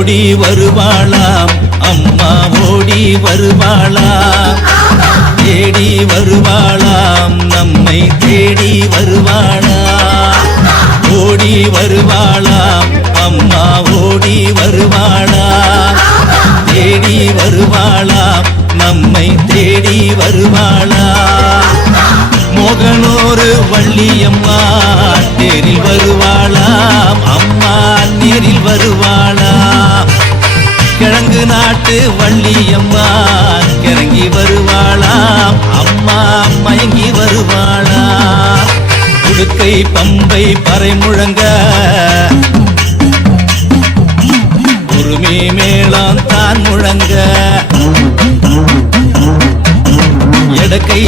ஓடி வருவாளாம் அம்மா ஓடி வருவாளாம் தேடி வருவாளாம் நம்மை தேடி வருவாளாம் ஓடி வருவாளாம் அம்மா ஓடி வருவாளாம் தேடி வருவாளாம் நம்மை தேடி வருவாளாம் மோகனூர் வள்ளியம்மா தேரில் வருவாளாம் அம்மா நேரில் வருவாளாம் கிழங்கு நாட்டு வள்ளியம்மா கிறங்கி வருவாளாம் அம்மா மயங்கி வருவாளாம் உடுக்கை பம்பை பறை முழங்க உருமி மேளம் தான் முழங்க எடக்கை